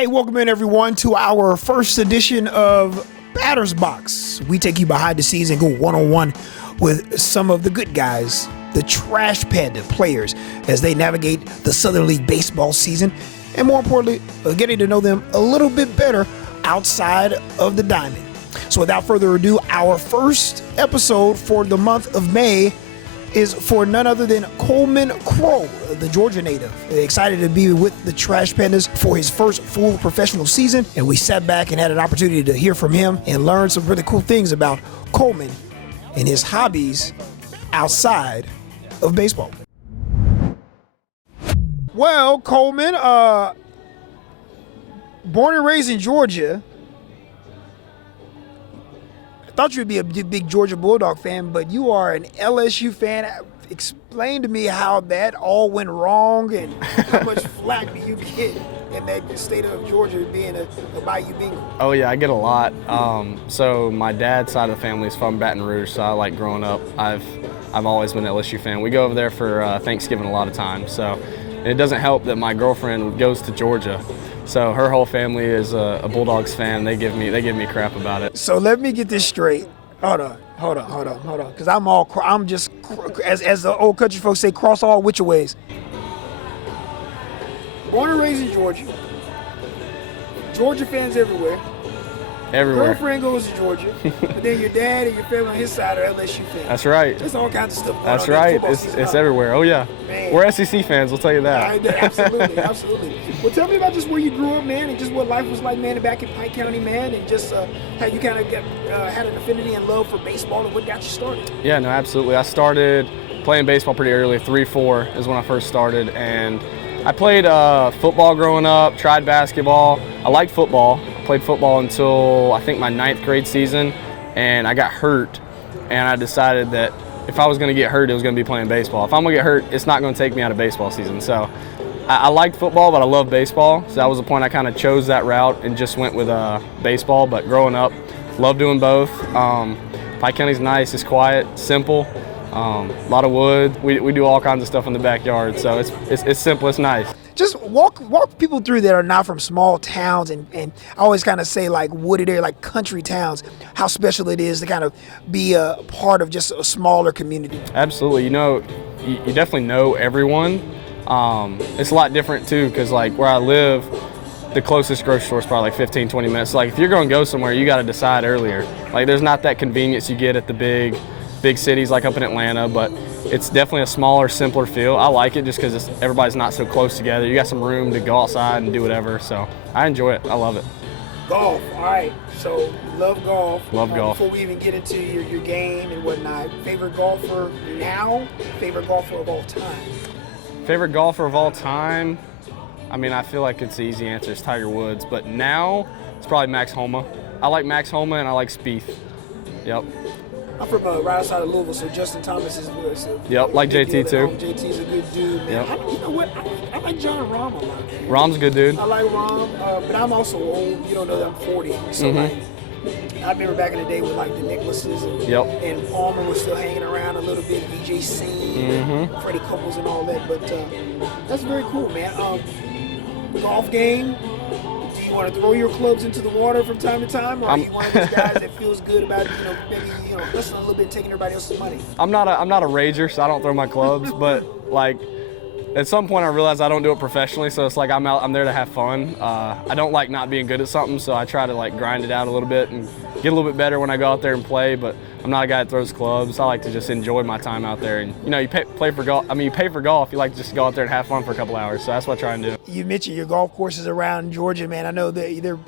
Hey, welcome in everyone to our first edition of Batter's Box. We take you behind the scenes and go one-on-one with some of the good guys, the Trash Panda players, as they navigate the Southern League baseball season, and more importantly, getting to know them a little bit better outside of the diamond. So without further ado, our first episode for the month of May is for none other than Coleman Crow, the Georgia native. Excited to be with the Trash Pandas for his first full professional season, and we sat back and had an opportunity to hear from him and learn some really cool things about Coleman and his hobbies outside of baseball. Well, Coleman, born and raised in Georgia. I thought you'd be a big Georgia Bulldog fan, but you are an LSU fan. Explain to me how that all went wrong and how much flack do you get in that state of Georgia being a Bayou Bengal? Oh yeah, I get a lot. So my dad's side of the family is from Baton Rouge, so I like growing up. I've always been an LSU fan. We go over there for Thanksgiving a lot of times. So and it doesn't help that my girlfriend goes to Georgia. So her whole family is a Bulldogs fan. They give me crap about it. So let me get this straight. Hold on. Because I'm just, as the old country folks say, cross all which ways. Born and raised in Georgia. Georgia fans everywhere. Everywhere. Girlfriend goes to Georgia. But then your dad and your family on his side are LSU fans. That's right. There's all kinds of stuff going That's on. right. It's everywhere. Oh yeah. Man. We're SEC fans. We'll tell you that. Absolutely. Well, tell me about just where you grew up, man, and just what life was like, man, back in Pike County, man, and just how you kind of had an affinity and love for baseball and what got you started. Yeah, no, absolutely. I started playing baseball pretty early. 3-4 is when I first started, and I played football growing up, tried basketball. I liked football. I played football until I think my 9th grade season, and I got hurt, and I decided that if I was going to get hurt, it was going to be playing baseball. If I'm going to get hurt, it's not going to take me out of baseball season. So I liked football, but I love baseball. So that was the point I kind of chose that route and just went with baseball. But growing up, loved doing both. Pike County's nice. It's quiet, simple. A lot of wood. We do all kinds of stuff in the backyard. So it's simple. It's nice. Just walk people through that are not from small towns, and I always kind of say like wooded area, like country towns, how special it is to kind of be a part of just a smaller community. Absolutely. You definitely know everyone. It's a lot different too, because like where I live, the closest grocery store is probably like 15, 20 minutes. Like if you're going to go somewhere, you got to decide earlier. Like there's not that convenience you get at the big cities like up in Atlanta, but it's definitely a smaller, simpler feel. I like it just because everybody's not so close together. You got some room to go outside and do whatever, so I enjoy it. I love it. Golf, all right. So you love golf. Love golf. Before we even get into your game and whatnot, favorite golfer now, favorite golfer of all time? Favorite golfer of all time? I mean, I feel like it's the easy answer. It's Tiger Woods, but now it's probably Max Homa. I like Max Homa and I like Spieth. Yep. I'm from right outside of Louisville, so Justin Thomas is good. So yep, like JT too. JT's a good dude, man. Yep. You know what? I like John Rahm a lot. Man. Rahm's a good dude. I like Rahm, but I'm also old. You don't know that I'm 40. So like, I remember back in the day with like the Nicklases and Palmer was still hanging around a little bit. VJ Singh, Freddie Couples, and all that. But that's very cool, man. The golf game. You want to throw your clubs into the water from time to time, or are you one of those guys that feels good about maybe listening a little bit, taking everybody else's money? I'm not a rager, so I don't throw my clubs. But like at some point, I realized I don't do it professionally, so it's like I'm there to have fun. I don't like not being good at something, so I try to like grind it out a little bit and get a little bit better when I go out there and play. But I'm not a guy that throws clubs. I like to just enjoy my time out there. And you play for golf. I mean, you pay for golf. You like to just go out there and have fun for a couple hours. So that's what I try and do. You mentioned your golf courses around Georgia, man. I know that they're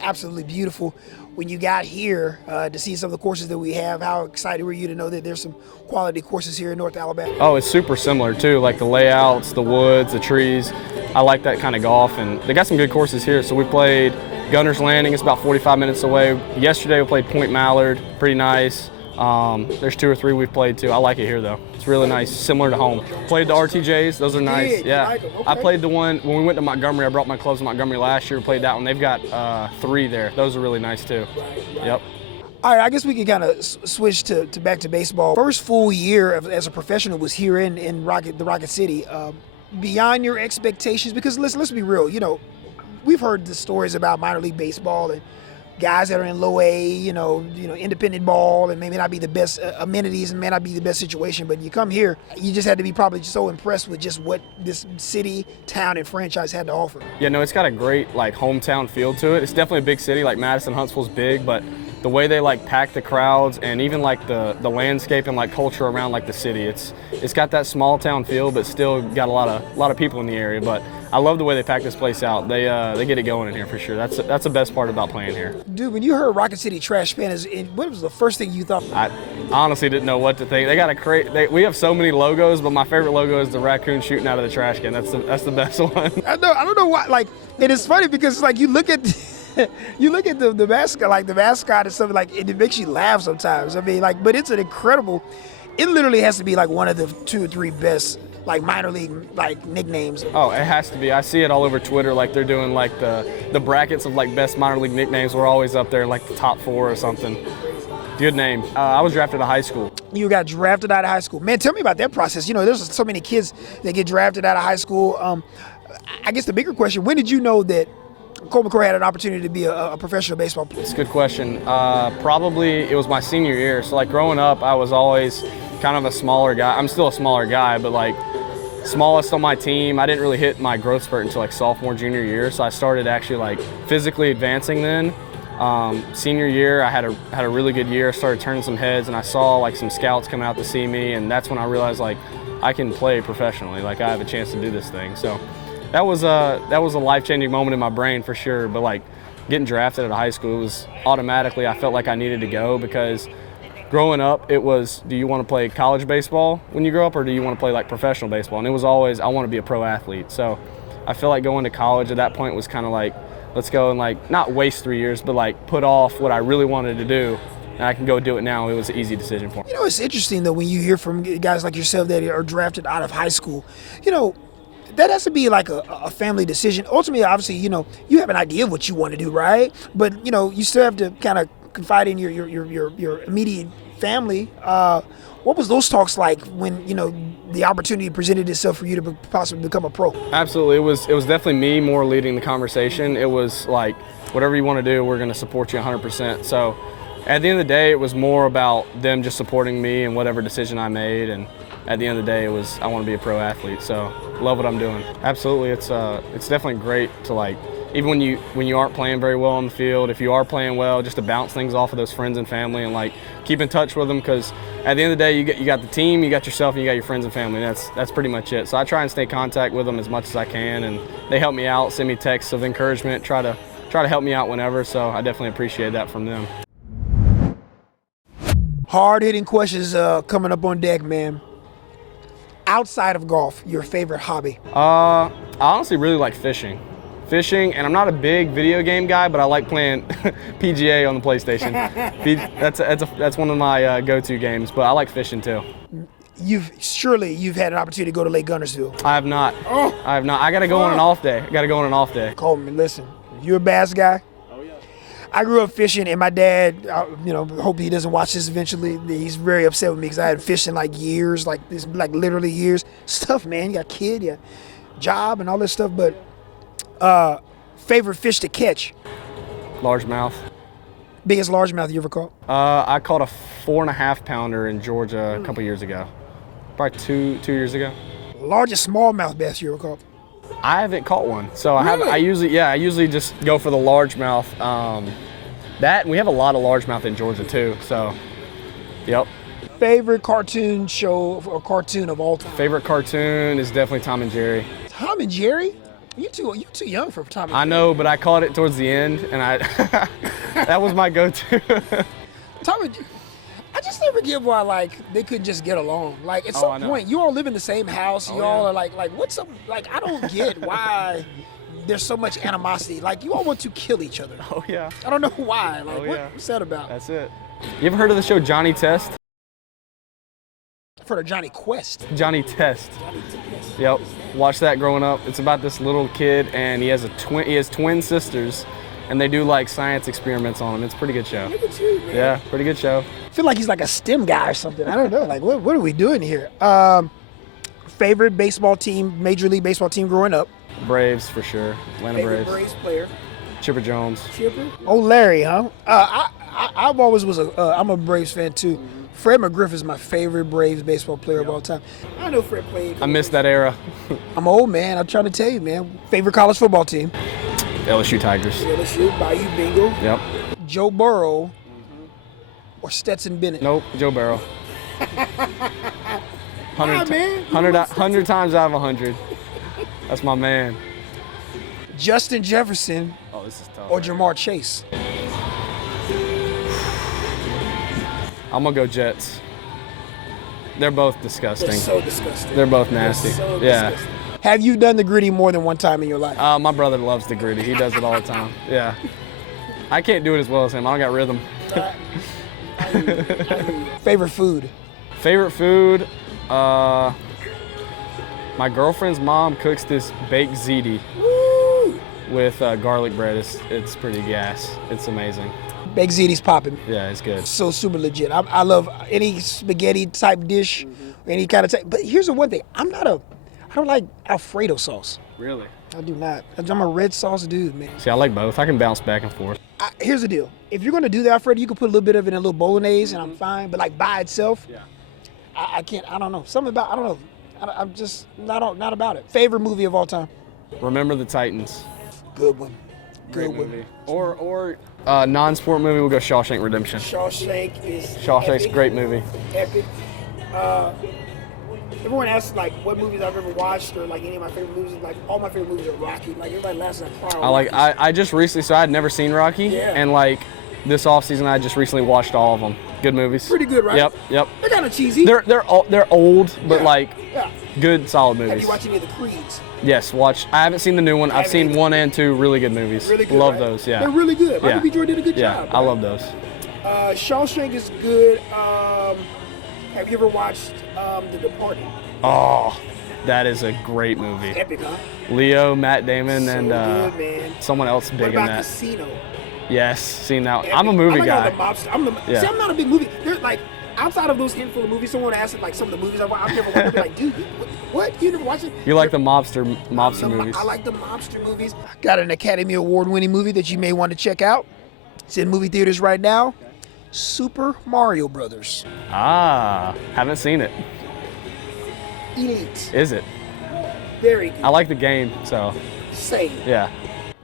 absolutely beautiful. When you got here to see some of the courses that we have, how excited were you to know that there's some quality courses here in North Alabama? Oh, it's super similar too. Like the layouts, the woods, the trees. I like that kind of golf, and they got some good courses here. So we played Gunner's Landing. It's about 45 minutes away. Yesterday we played Point Mallard. Pretty nice. There's 2 or 3 we've played too. I like it here though. It's really nice, similar to home. Played the RTJs, those are nice. Yeah, like okay. I played the one when we went to Montgomery. I brought my clubs to Montgomery last year. Played that one. They've got 3 there. Those are really nice too. Yep. All right, I guess we can kind of switch to back to baseball. First full year as a professional was here in the Rocket City. Beyond your expectations, because let's be real, we've heard the stories about minor league baseball and guys that are in low A, independent ball, and maybe not be the best amenities and may not be the best situation. But you come here, you just had to be probably so impressed with just what this city, town, and franchise had to offer. Yeah, no, it's got a great like hometown feel to it. It's definitely a big city. Like Madison, Huntsville's big, but the way they like pack the crowds and even like the landscape and like culture around like the city, it's got that small town feel, but still got a lot of people in the area. But I love the way they pack this place out. They get it going in here for sure. That's the best part about playing here. Dude, when you heard Rocket City Trash Panda, what was the first thing you thought? I honestly didn't know what to think. They got we have so many logos, but my favorite logo is the raccoon shooting out of the trash can. That's the best one. I don't know why. Like, it is funny because like you look at the mascot, like the mascot and something, like it makes you laugh sometimes. I mean, like, but it's an incredible. It literally has to be like one of the 2 or 3 best like minor league like nicknames. Oh, it has to be. I see it all over Twitter. Like they're doing like the brackets of like best minor league nicknames. We're always up there like the top 4 or something. Good name. I was drafted out of high school. You got drafted out of high school. Man, tell me about that process. There's so many kids that get drafted out of high school. I guess the bigger question: when did you know that Coleman Crow had an opportunity to be a professional baseball player? It's a good question. Probably it was my senior year. So like growing up, I was always kind of a smaller guy. I'm still a smaller guy, but like smallest on my team. I didn't really hit my growth spurt until like sophomore, junior year. So I started actually like physically advancing then. Senior year, I had a really good year. Started turning some heads, and I saw like some scouts come out to see me, and that's when I realized like I can play professionally. Like I have a chance to do this thing. So that was a life-changing moment in my brain for sure. But like getting drafted out of high school, it was automatically I felt like I needed to go because growing up it was, do you want to play college baseball when you grow up or do you want to play like professional baseball? And it was always I want to be a pro athlete. So I feel like going to college at that point was kind of like, let's go and like not waste 3 years, but like put off what I really wanted to do. And I can go do it now. It was an easy decision for me. It's interesting though when you hear from guys like yourself that are drafted out of high school. That has to be like a family decision. Ultimately, obviously, you have an idea of what you want to do, right? But you still have to kind of confide in your immediate family. What was those talks like when the opportunity presented itself for you to possibly become a pro? Absolutely, it was definitely me more leading the conversation. It was like, whatever you want to do, we're going to support you 100%. So at the end of the day, it was more about them just supporting me and whatever decision I made. And at the end of the day, it was I want to be a pro athlete. So love what I'm doing. Absolutely, it's definitely great to like, even when you aren't playing very well on the field, if you are playing well, just to bounce things off of those friends and family and like keep in touch with them, because at the end of the day, you got the team, you got yourself, and you got your friends and family. That's pretty much it. So I try and stay in contact with them as much as I can, and they help me out, send me texts of encouragement, try to help me out whenever. So I definitely appreciate that from them. Hard-hitting questions coming up on deck, man. Outside of golf, your favorite hobby? I honestly really like fishing, and I'm not a big video game guy, but I like playing PGA on the PlayStation. That's one of my go-to games, but I like fishing too. You've had an opportunity to go to Lake Guntersville. I have not. I have not. I got to go on an off day. Coleman, listen, you a bass guy? I grew up fishing, and my dad, hope he doesn't watch this eventually. He's very upset with me because I had fishing like years, like literally years. Stuff, man. You got kid, you got job, and all this stuff. But favorite fish to catch? Largemouth. Biggest largemouth you ever caught? I caught a 4.5 pounder in Georgia a couple years ago, probably two years ago. Largest smallmouth bass you ever caught? I haven't caught one, so Really? I usually just go for the largemouth. That and we have a lot of largemouth in Georgia too. So, yep. Favorite cartoon show or cartoon of all time? Favorite cartoon is definitely Tom and Jerry. Tom and Jerry? You too young for Tom and Jerry. I know, but I caught it towards the end, and that was my go-to. Tom and Jerry. I just never get why they couldn't just get along. Like at some point, you all live in the same house. You all are like what's up? Like I don't get why there's so much animosity. Like you all want to kill each other. Oh yeah. I don't know why. Like what's that about? That's it. You ever heard of the show Johnny Test? I've heard of Johnny Quest. Johnny Test. Yep. Watched that growing up. It's about this little kid, and he has twin sisters, and they do like science experiments on him. It's a pretty good show. Look at you, man. Yeah, pretty good show. I feel like he's like a STEM guy or something. I don't know. Like what are we doing here? Favorite baseball team, Major League Baseball team growing up? Braves for sure. Atlanta Favorite Braves. Braves player? Chipper Jones. Chipper? Oh, Larry, huh? I've always was I'm a Braves fan too. Fred McGriff is my favorite Braves baseball player of all time. I know Fred played. I miss that era. I'm old, man. I'm trying to tell you, man. Favorite college football team? LSU Tigers. LSU, Bayou Bengal. Yep. Joe Burrow or Stetson Bennett? Nope, Joe Burrow. 100 times out of 100. That's my man. Justin Jefferson Oh, this is tough. or Jamar Chase? I'm going to go Jets. They're both disgusting. They're so disgusting. They're both nasty. So yeah. disgusting. Have you done the gritty more than one time in your life? My brother loves the gritty. He does it all the time. Yeah. I can't do it as well as him. I don't got rhythm. Favorite food? Favorite food? My girlfriend's mom cooks this baked ziti Woo! with garlic bread. It's pretty gas. It's amazing. Baked ziti's popping. Yeah, it's good. So super legit. I love any spaghetti type dish, any kind of type. But here's the one thing: I don't like Alfredo sauce. Really? I do not. I'm a red sauce dude, man. See, I like both. I can bounce back and forth. Here's the deal: if you're gonna do the Alfredo, you can put a little bit of it in a little bolognese, and I'm fine. But like by itself, Yeah. I can't. I don't know. Something about I don't know. I'm just not about it. Favorite movie of all time? Remember the Titans. Good one. Great Good one. movie. Or non-sport movie, we'll go Shawshank Redemption. Shawshank is Shawshank's a epic. great movie. Epic. Everyone asks like what movies I've ever watched or like any of my favorite movies. Like all my favorite movies are Rocky. Like everybody laughs at Rocky. I just recently, so I had never seen Rocky, Yeah. and like this off season I just recently watched all of them. Good movies. Pretty good, right? Yep. They're kind of cheesy. They're old, but Yeah. like Yeah. good, solid movies. Have you watched any of the Creeds? Yes, watch. I haven't seen the new one. I've seen haven't. 1 and 2. Really good movies. Really good. Love right? those. Yeah. They're really good. Yeah. Michael B. Jordan did a good Yeah, job. I right? love those. Shawshank is good. Have you ever watched The Departed? Oh, that is a great movie. Epic, huh? Leo, Matt Damon, So and good, man. someone else What big in about that. Casino? Yes, seen that. Epic. I'm a movie I'm guy. like all the mobster. Yeah. See, I'm not a big movie. They're like outside of those handful of movies. Someone asked like some of the movies I've never watched. I'll be like, dude, what? You never watched it? You like the mobster movies? I like the mobster movies. Got an Academy Award-winning movie that you may want to check out. It's in movie theaters right now. Super Mario Brothers. Haven't seen it. Elite. Is it? Very good. I like the game, so Same. yeah.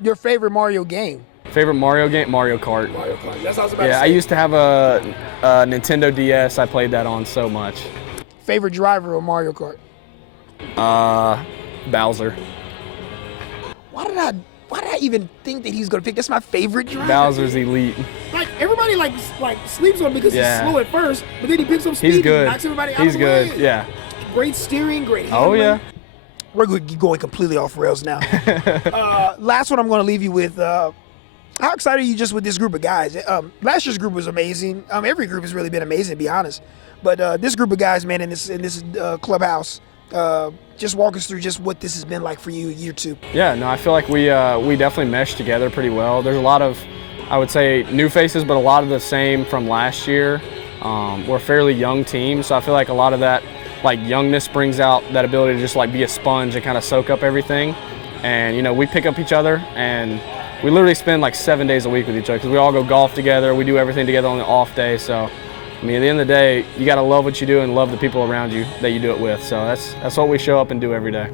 Your favorite Mario game? Favorite Mario game? Mario Kart. Mario Kart. That's what I was about to Yeah, say. I used to have a Nintendo DS. I played that on so much. Favorite driver of Mario Kart? Bowser. Why did I even think that he's gonna pick? That's my favorite driver. Bowser's elite. Like everybody like sleeps on him because Yeah. he's slow at first, but then he picks up speed He's and good. knocks everybody out He's of the good. way. Yeah. Great steering, great Oh handling. yeah. We're going completely off rails now. Last one I'm going to leave you with. How excited are you just with this group of guys? Last year's group was amazing. Every group has really been amazing, to be honest. But this group of guys, man, in this clubhouse, just walk us through just what this has been like for you year two. Yeah, no, I feel like we definitely meshed together pretty well. There's a lot of, I would say, new faces, but a lot of the same from last year. We're a fairly young team, so I feel like a lot of that, like youngness brings out that ability to just like be a sponge and kind of soak up everything. And you know, we pick up each other, and we literally spend like 7 days a week with each other because we all go golf together. We do everything together on the off day. So, I mean, at the end of the day, you got to love what you do and love the people around you that you do it with. So that's what we show up and do every day.